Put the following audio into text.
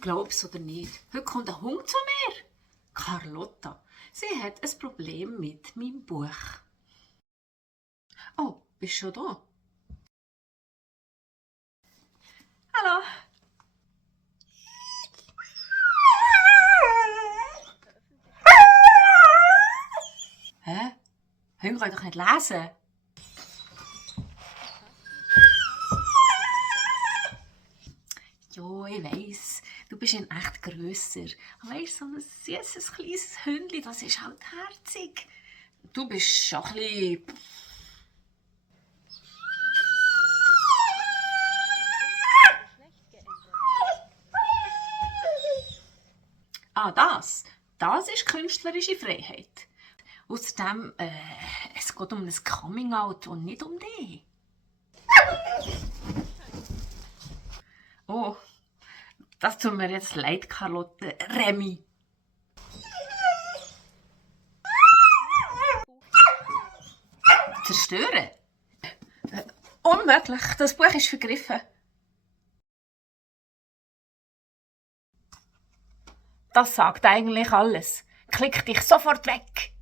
Glaub's oder nicht, heute kommt ein Hund zu mir. Carlotta, sie hat ein Problem mit meinem Buch. Oh, bist schon da? Hallo. Hä? Hunde können doch nicht lesen. Ja, ich weiss, du bist in echt grösser. Aber weißt, so ein süßes, kleines Hündchen, das ist halt herzig. Du bist schon ein bisschen... Ah, das ist künstlerische Freiheit. Außerdem, es geht um ein Coming-out und nicht um dich. Oh, das tut mir jetzt leid, Carlotte. Remy. Zerstören? Unmöglich, das Buch ist vergriffen. Das sagt eigentlich alles. Klick dich sofort weg.